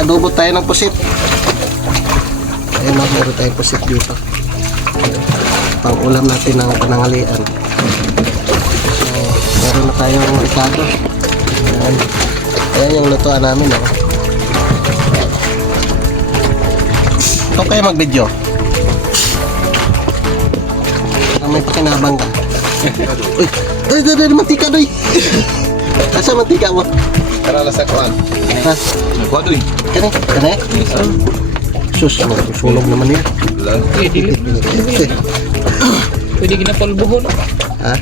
adobo tayo ng pusit. Ayun na, meron tayong pusit dito. Pang ulam natin ng panangalian. So, meron na tayong ricado. Ayan. Ayan yung lutuan namin, oh. Ito kayo mag-video. May pakinabang ka. Uy, ay, ay, ay, mantika doy. Asa mantika mo? Karala sa kuan. Ha? Kuadoy. Kani? Kani? Sus, sunog naman. Lang. Eh, dili. Pwede ginapalbuhon. Ha?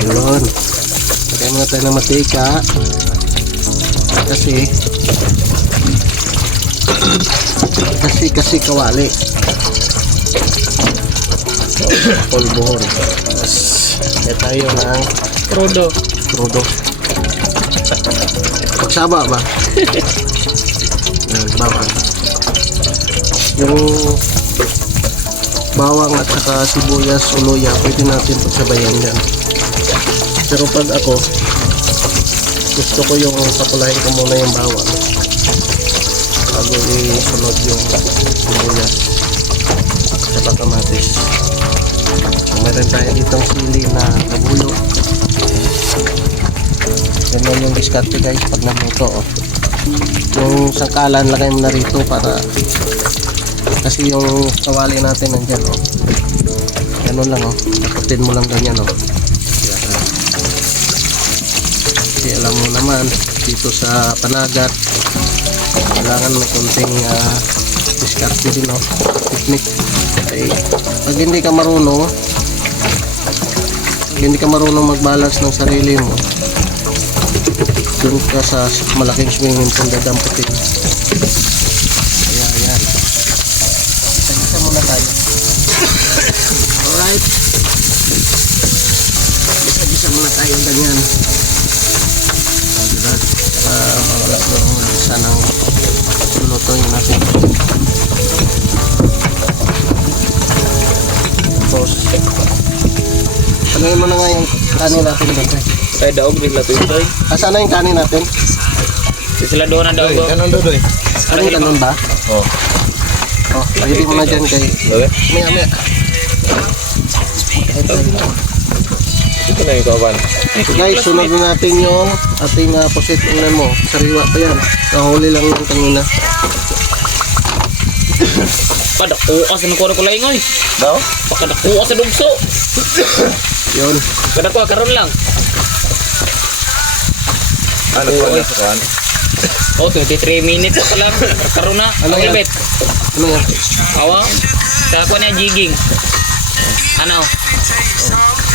Ayun. Lagay muna tayo ng matika. Kasi, kasi, kasi kawali. Polbohon. Tapos, kaya tayo ng Prodo. Crudo. Pagsaba ba? Yan, bawang. Yung bawang at saka sibuyas, uluya, pwede natin pagsabayan yan. Pero pag ako, gusto ko yung pakulahin ko muna yung bawang bago isunod yung sibuyas at saka kamatis. So, meron tayo ditong sili na kabulo. Ganyan yung diskarte guys pag naluto oh. Yung sangkalan lagay mo na rito para kasi yung kawali natin nandyan oh. Ganun lang oh. Taputin mo lang ganyan oh. Kasi alam mo naman dito sa panagat kailangan may konting uh, diskarte din oh. Technique. Okay. Pag hindi ka marunong hindi ka marunong mag-balance ng sarili mo dun ka sa malaking swimming pool dadamputin. Kaya yan tagisa muna tayo. Alright. Gisa-gisa muna tayo ganyan. Diba? Para mawala yung isa ng lulutuin natin. Tapos ano mo na nga yung kanin natin dito Kaya daog din lato ito eh. Asa na yung kanin natin? Sila doon na daog. Doy, oh. kanon doy. Kanin ganun ba? Oh. Oh, pwede mo na dyan kay. Maya, maya. Ito na yung kawan. Guys, sunod na natin yung ating uh, pusit ulan mo. Sariwa pa yan. Nahuli lang yung kanina. Padakuha sa nagkuha ko lang oy. Daw? Pakadakuha sa dugso. Yun. Kadakuha karon lang. Ano ko na sa kuan? Oh, 23 minutes pa lang. Karon na. Ano yan? Ano yan? Awa. Sa ako niya jigging. Ano?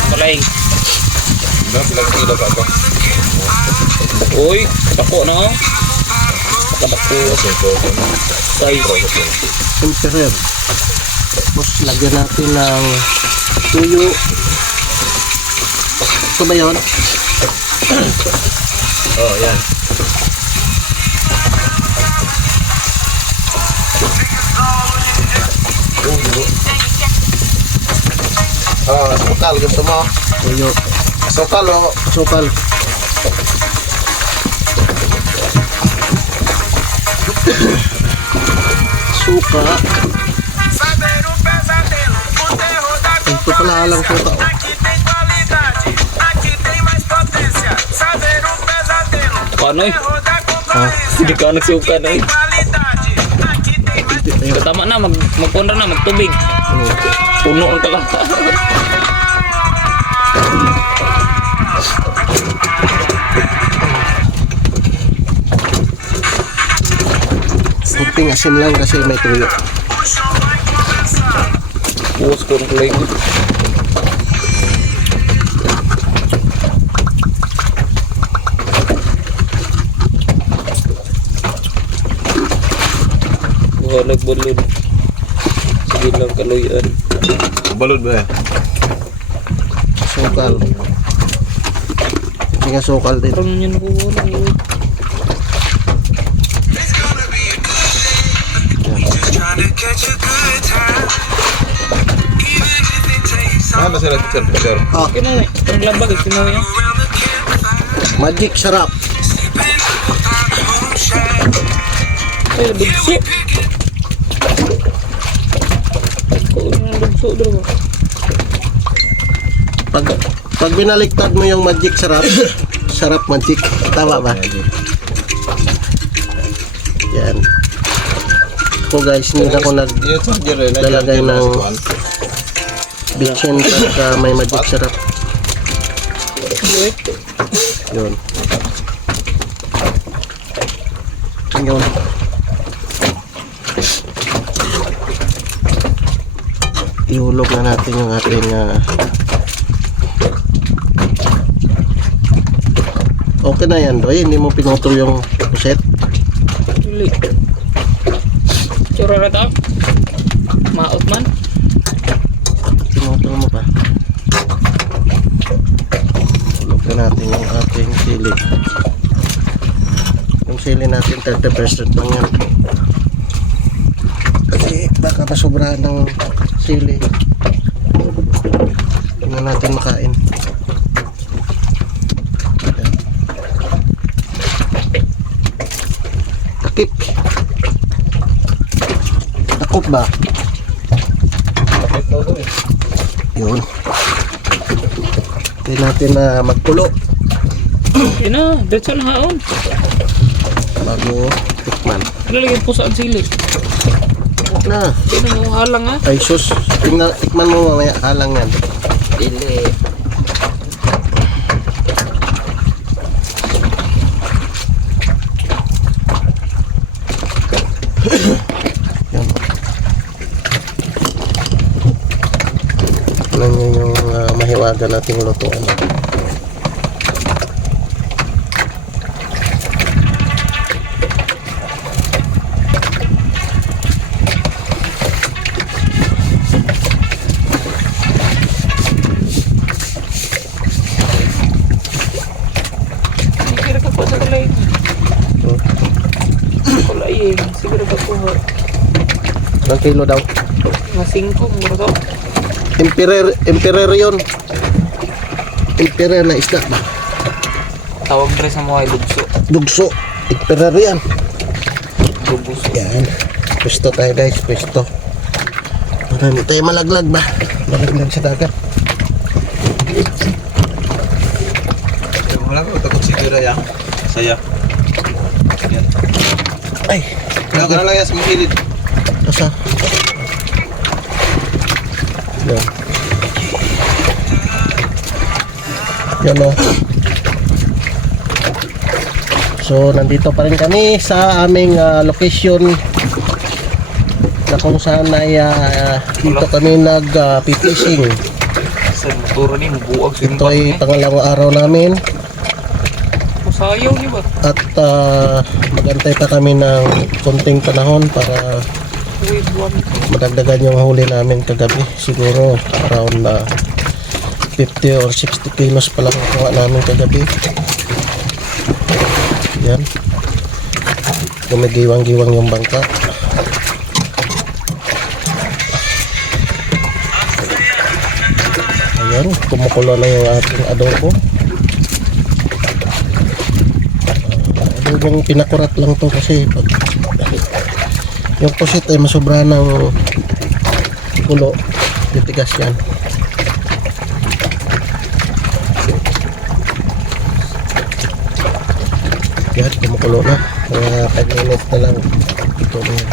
Kulaing. Daw pila kilo ka to. Uy, dako na oh. Pakadakuha. Size. Emperor. Tapos lagyan natin ng tuyo. Ito ba yun? Oh, yan. Ah, sukal gusto mo? Tuyo. Sukal oh. Sukal. Suka. O o Ito pala alang suka. oh. Qualidade, aqui tem mais Ito yun. Tama na, mag magpunta na, magtubig. Oh. Puno ang kala. Kunting asin lang kasi may tuyo. Buwas ko Buha nagbalon. Sige lang kaluyan. Balod ba eh? Sukal. Hindi nga sukal din. Karoon yun buha lang. uy. trying to catch a good time. Even if it takes Ano sila teacher teacher? Ah, Kino eh. Parang lambag. Kino eh. around the campfire. magic sarap. Sipping on the Ay, dugso. Daw. Pag, pag binaliktad mo yung magic sarap, sarap magic. Tama ba? Yan. Ako guys, hindi ako nag Yung charger eh. Lalagay na ng- bitchin pagka may magic sarap. Yun. Yun. Ihulog na natin yung ating ah, Okay na yan, Roy. Hindi mo pinutol yung puset. Dili. Tsura na ta. Maot man. Pinutol mo pa. Hulog na natin yung ating sili. Yung sili natin 30% lang yan. Kasi baka masobrahan ng sili. Na natin makain. Ayan. Takip. Takop ba? Yun. Hindi natin na magkulo Yan na. That's all haon. bago tikman. Lalagyan po saan sili. Huwag na. Yan ang halang ha. Ay sus. Tingnan, tikman mo mamaya. Halang yan. Dili. Yan. Tingnan nyo yung uh, mahiwaga nating lutuan. Siguro ka po sa kulay. Kulay eh. Siguro ka po ilang kilo daw? Mga singko. Mura to. Emperor, emperor yun. Emperor na isda ba? Tawag dre sa mga dugso. Dugso. Emperor yan. Dugso. Yan. Pwesto tayo guys, pwesto. Hindi tayo malaglag ba? Malaglag sa dagat. Wala ko takot siguro ya. Saya. Yan. Ay, Kaya ka na lang yan sa gilid. asa? Yan. Yan o. So, nandito pa rin kami sa aming ah, location na kung saan ay ah, dito kami nag-fishing. Mabuwag sa Ito ay pangalawang araw namin. Sayaw ni ba? at ah, magantay pa kami ng konting panahon para madagdagan yung huli namin kagabi. Siguro around na 50 or 60 kilos pa lang nakuha namin kagabi. Yan. Gumigiwang-giwang yung bangka. Ayan kumukulo na yung ating adobo adobong pinakurat lang to kasi pag yung pusit ay masobra ng kulo titigas yan. Yan kumukulo na. Mga 5 minutes na lang. Ito na yan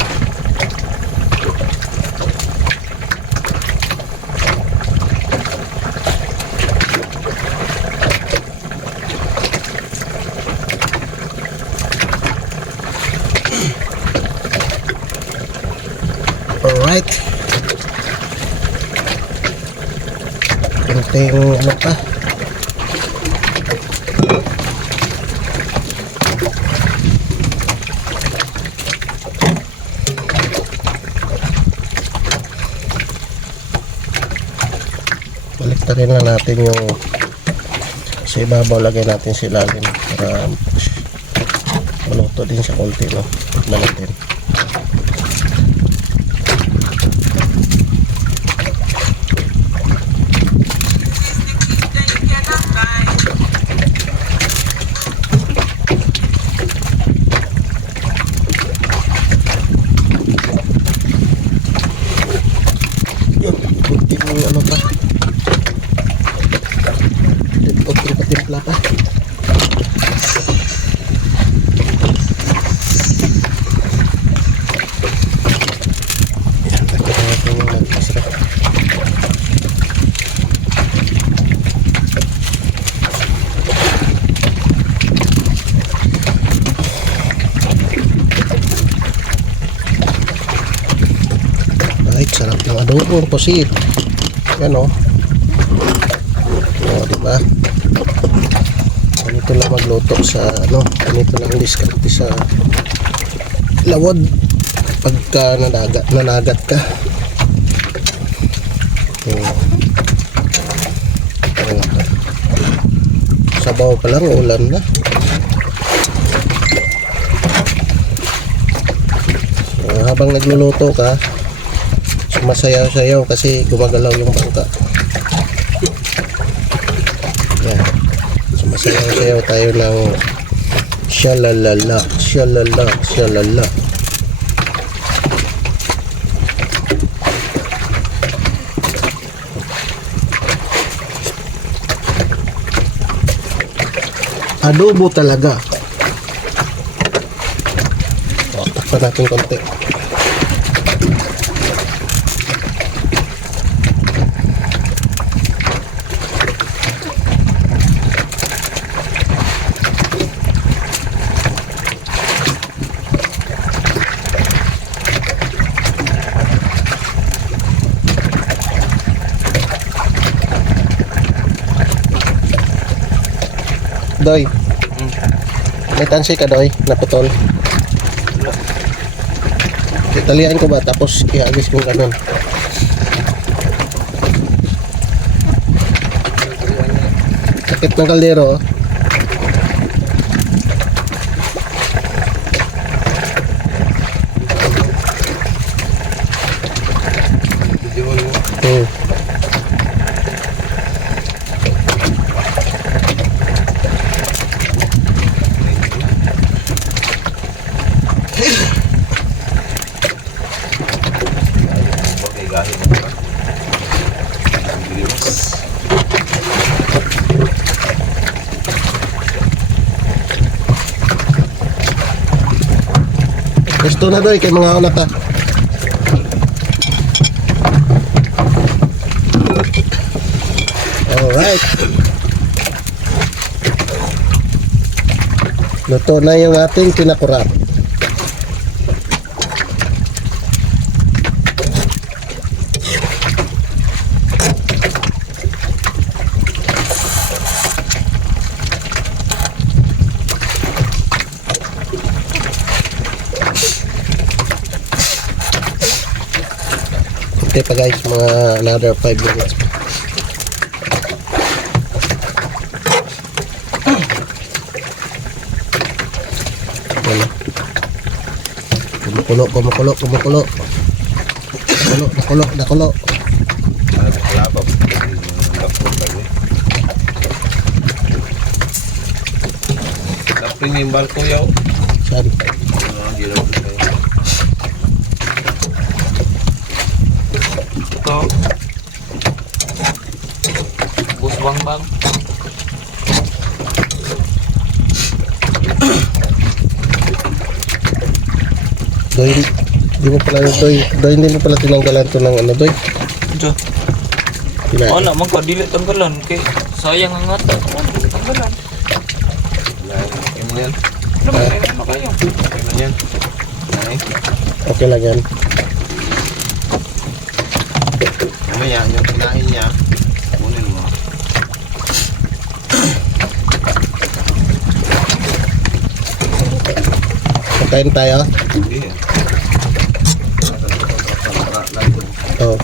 Alright. Kunting ano pa. Baliktarin lang natin yung sa ibabaw lagay natin sa ilalim para maluto din sa konti no. Tignan natin. wala pa sarap ng adobo kasi yan o o diba Ganito lang magluto sa ano, ganito lang diskarte sa lawad pagka nanagat, nanagat ka. O. Sabaw pa lang, ulan na. So, habang nagluluto ka, sumasayaw-sayaw kasi gumagalaw yung bangka. Yan. Sumasayaw-sayaw tayo ng shalalala, shalala, shalala. Adobo talaga. O, takpan natin konti. Doy. May tansi ka, Doy, naputol. Italian ko ba? Tapos iagis kong ganun. Sakit ng kaldero. oh. Gusto na, Doy, kay mga una ta. Alright. Luto na yung ating kinakurap. Okay pa guys, mga another 5 minutes? Kumukulo, kumukulo, kumukulo. Nakulo, nakulo, nakulo. Lapin yung barko yaw. Saan? Ano, ginawa ko sa'yo. Ito. Bus bang. Doy, di mo pala, Doy, Doy, hindi mo pala tinanggalan to ng ano, Doy? Diyo. Tina, Wala man ka dili tanggalan kay sayang ang ngata. Oh, dili tanggalan. Mo yan. Ano ba ano kayo? Okay mo yan. Ay, okay lang yan. Mamaya yung kinain niya, kunin mo. Pagkain tayo. Hindi. Oh.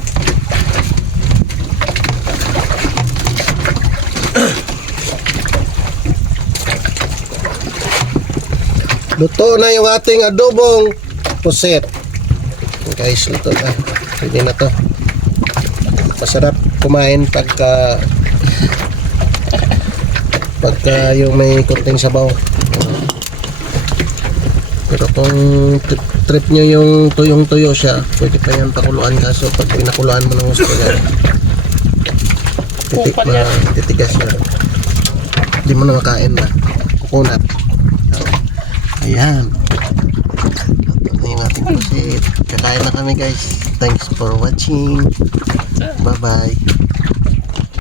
Luto na yung ating adobong puset. Guys, luto na. Pwede na to. Masarap kumain pagka pagka yung may kunting sabaw. Pero kung tri- trip nyo yung tuyong-tuyo siya, pwede pa yan pakuluan kaso pag pinakuluan mo ng gusto niya, titik na, yan. titigas siya. Hindi mo na makain na. Kukunat. Ayan. Ito na yung ating pusit. Kakain na kami guys. Thanks for watching. 拜拜。